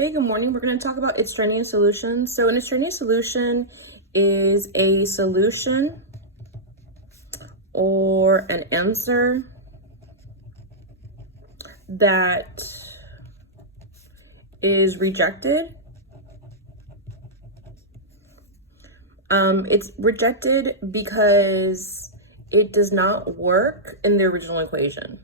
Hey, good morning. We're going to talk about extraneous solutions. So an extraneous solution is a solution or an answer that is rejected. It's rejected because it does not work in the original equation.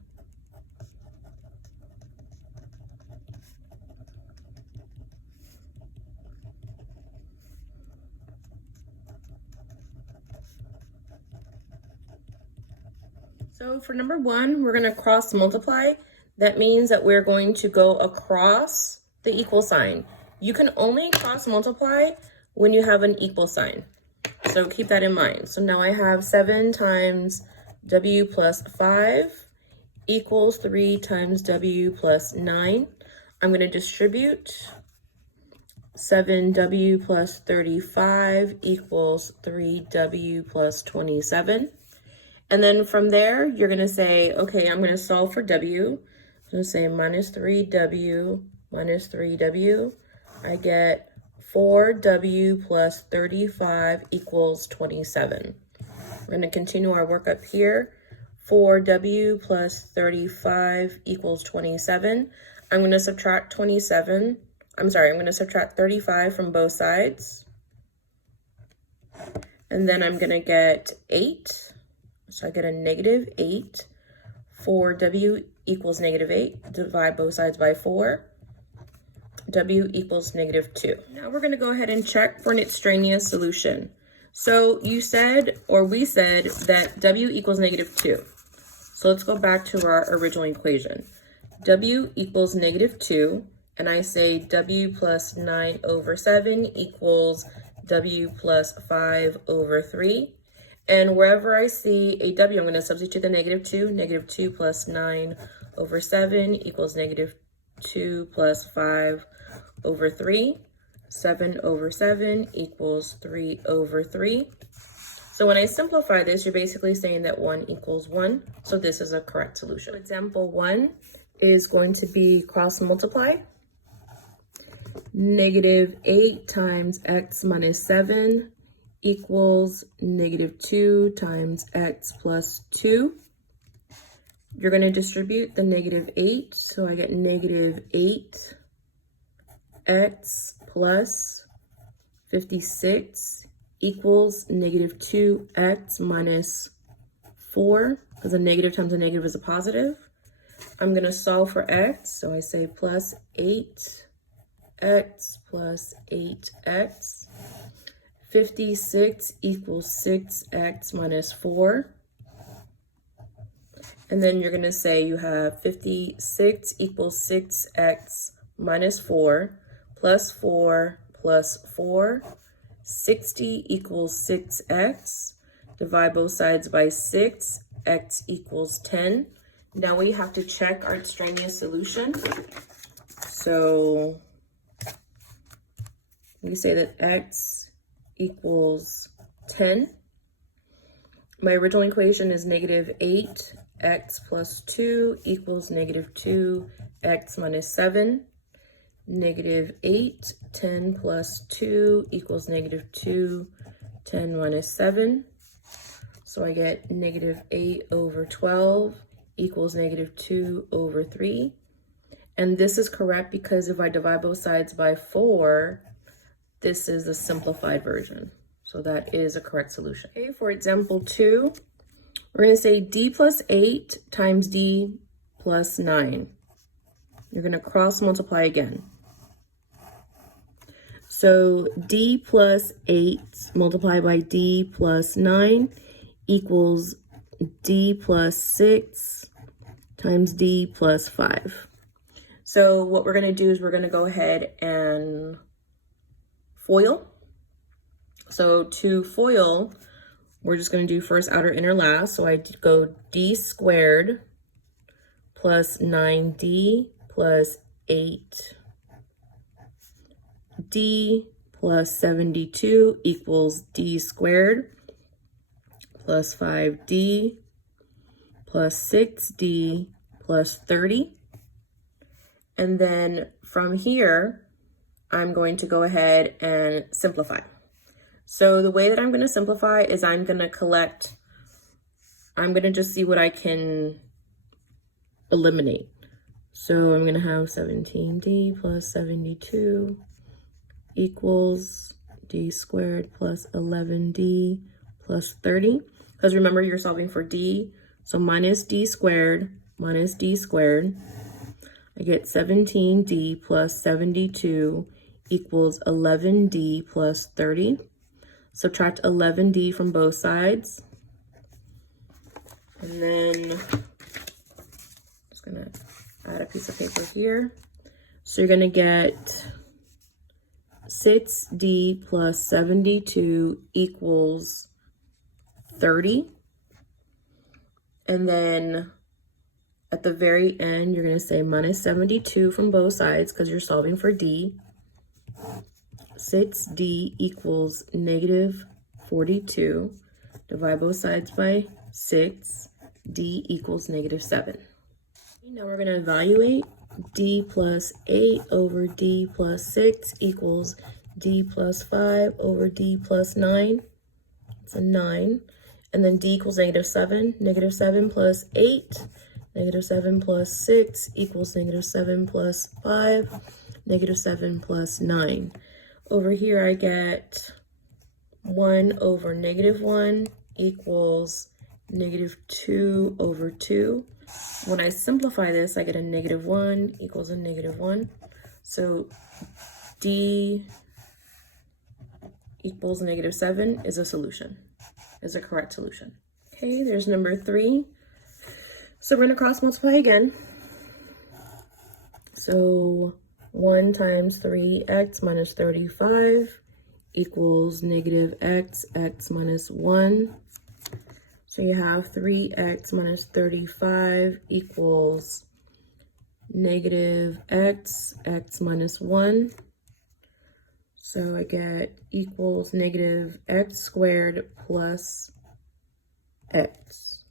So for number one, we're going to cross multiply. That means that we're going to go across the equal sign. You can only cross multiply when you have an equal sign. So keep that in mind. So now I have 7 times w plus 5 equals 3 times w plus 9. I'm going to distribute 7w plus 35 equals 3w plus 27. And then from there, you're going to say, okay, I'm going to solve for w. I'm going to say minus 3w minus 3w. I get 4w plus 35 equals 27. We're going to continue our work up here. 4w plus 35 equals 27. I'm going to subtract 27. I'm going to subtract 35 from both sides. And then I'm going to get 8. So I get a negative 8. 4w equals negative 8. Divide both sides by 4. W equals negative 2. Now we're going to go ahead and check for an extraneous solution. So you said, or we said, that w equals negative 2. So let's go back to our original equation. W equals negative 2, and I say w plus 9 over 7 equals w plus 5 over 3. And wherever I see a w, I'm going to substitute the negative 2. Negative 2 plus 9 over 7 equals negative 2 plus 5 over 3. 7 over 7 equals 3 over 3. So when I simplify this, you're basically saying that 1 equals 1. So this is a correct solution. So example 1 is going to be cross multiply. Negative 8 times x minus 7 equals negative 2 times x plus 2. You're going to distribute the negative 8, so I get negative 8x plus 56 equals negative 2x minus 4, because a negative times a negative is a positive. I'm going to solve for x, so I say plus 8x plus 8x. 56 equals 6x minus 4. And then you're going to say you have 56 equals 6x minus 4 plus 4 plus 4. 60 equals 6x. Divide both sides by 6. X equals 10. Now we have to check our extraneous solution. So we say that x equals 10. My original equation is negative 8x plus 2 equals negative 2x minus 7. Negative 8, 10 plus 2 equals negative 2, 10 minus 7. So I get negative 8 over 12 equals negative 2 over 3. And this is correct because if I divide both sides by 4, this is a simplified version. So that is a correct solution. Okay, for example 2, we're going to say d plus 8 times d plus 9. You're going to cross multiply again. So d plus 8 multiplied by d plus 9 equals d plus 6 times d plus 5. So what we're going to do is we're going to go ahead and FOIL. So to FOIL, we're just going to do first, outer, inner, last. So I go d squared plus 9d plus 8d plus 72 equals d squared plus 5d plus 6d plus 30. And then from here, I'm going to go ahead and simplify. So the way that I'm going to simplify is I'm going to just see what I can eliminate. So I'm going to have 17d plus 72 equals d squared plus 11d plus 30. Because remember, you're solving for d. So minus d squared. I get 17d plus 72 equals 11d plus 30. Subtract 11d from both sides. And then I'm just gonna add a piece of paper here. So you're gonna get 6d plus 72 equals 30. And then at the very end, you're gonna say minus 72 from both sides because you're solving for d. 6d equals negative 42. Divide both sides by 6. D equals negative 7. Now we're going to evaluate. D plus 8 over D plus 6 equals D plus 5 over D plus 9. It's a 9. And then D equals negative 7. Negative 7 plus 8. Negative 7 plus 6 equals negative 7 plus 5. Negative 7 plus 9. Over here I get 1 over negative 1 equals negative 2 over 2. When I simplify this, I get a negative 1 equals a negative 1. So D equals negative 7 is a solution, is a correct solution. Okay, there's number 3. So we're going to cross multiply again. So 1 times 3x minus 35 equals negative x minus 1. So you have 3x minus 35 equals negative x minus 1. So I get equals negative x squared plus x.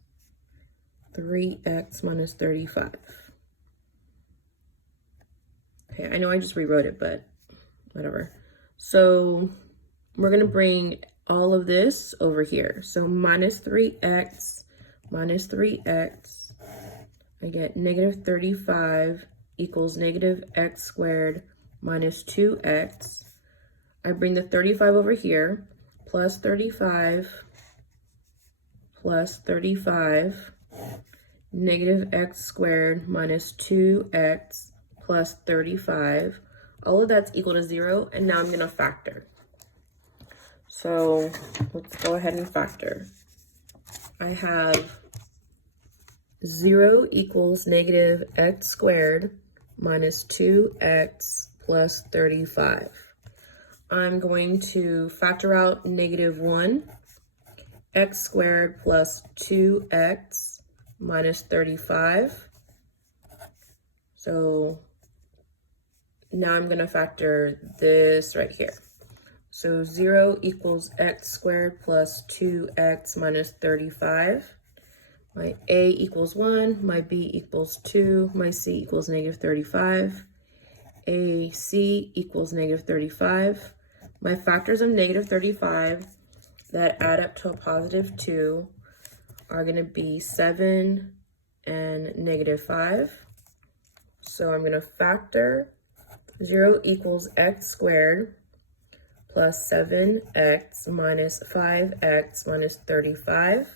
3x minus 35. Okay, I know I just rewrote it, but whatever. So we're going to bring all of this over here. So minus 3x, I get negative 35 equals negative x squared minus 2x. I bring the 35 over here, plus 35, negative x squared minus 2x plus 35. All of that's equal to 0, and now I'm going to factor. So let's go ahead and factor. I have 0 equals negative x squared minus 2x plus 35. I'm going to factor out negative 1, x squared plus 2x minus 35. So now I'm going to factor this right here. So 0 equals x squared plus 2x minus 35. My a equals 1, my b equals 2, my c equals negative 35. AC equals negative 35. My factors of negative 35 that add up to a positive 2 are going to be 7 and negative 5. So I'm going to factor 0 equals x squared plus 7x minus 5x minus 35.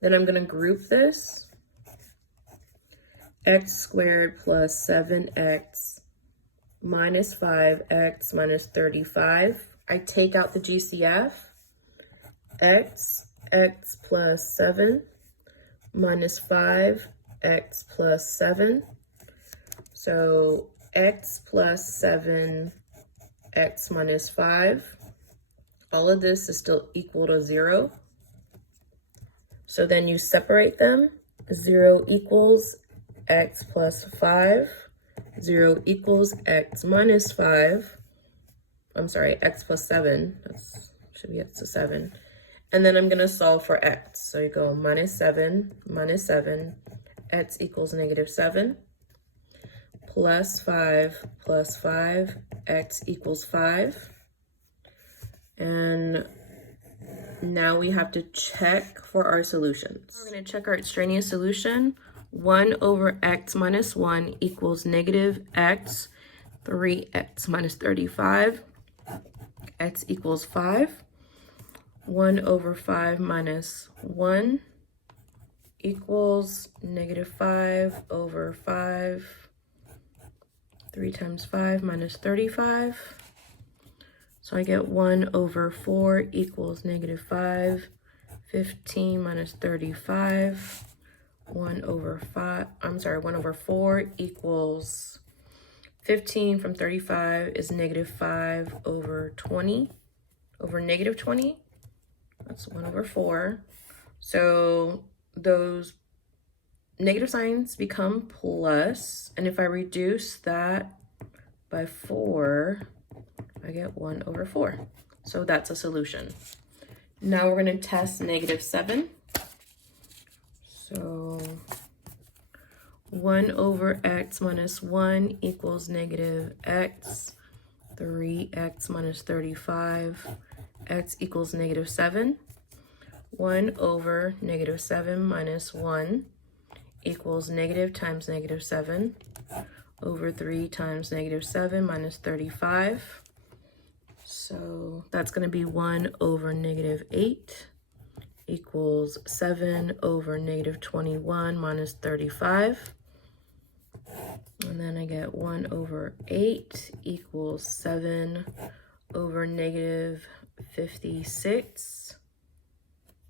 Then I'm going to group this. X squared plus 7x minus 5x minus 35. I take out the GCF. X plus 7 minus 5x plus 7. So x plus 7, x minus 5. All of this is still equal to 0. So then you separate them. 0 equals x plus 5. 0 equals x minus 5. I'm sorry, x plus 7. That should be x to 7. And then I'm going to solve for x. So you go minus 7, x equals negative 7. plus 5, x equals 5. And now we have to check for our solutions. We're going to check our extraneous solution. 1 over x minus 1 equals negative x, 3x minus 35, x equals 5. 1 over 5 minus 1 equals negative 5 over 5. 3 times 5 minus 35. So I get 1 over 4 equals negative 5. 15 minus 35. 1 over 4 equals 15 from 35 is negative 5 over 20 over negative 20. That's 1 over 4. So those negative signs become plus, and if I reduce that by 4, I get 1 over 4. So that's a solution. Now we're going to test negative 7. So 1 over x minus 1 equals negative x, 3x minus 35, x equals negative 7. 1 over negative 7 minus 1 equals negative times negative 7 over 3 times negative 7 minus 35. So that's going to be 1 over negative 8 equals 7 over negative 21 minus 35. And then I get 1 over 8 equals 7 over negative 56.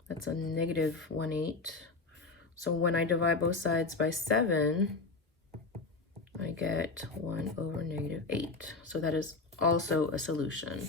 That's a negative 1/8. So when I divide both sides by 7, I get 1 over negative 8. So that is also a solution.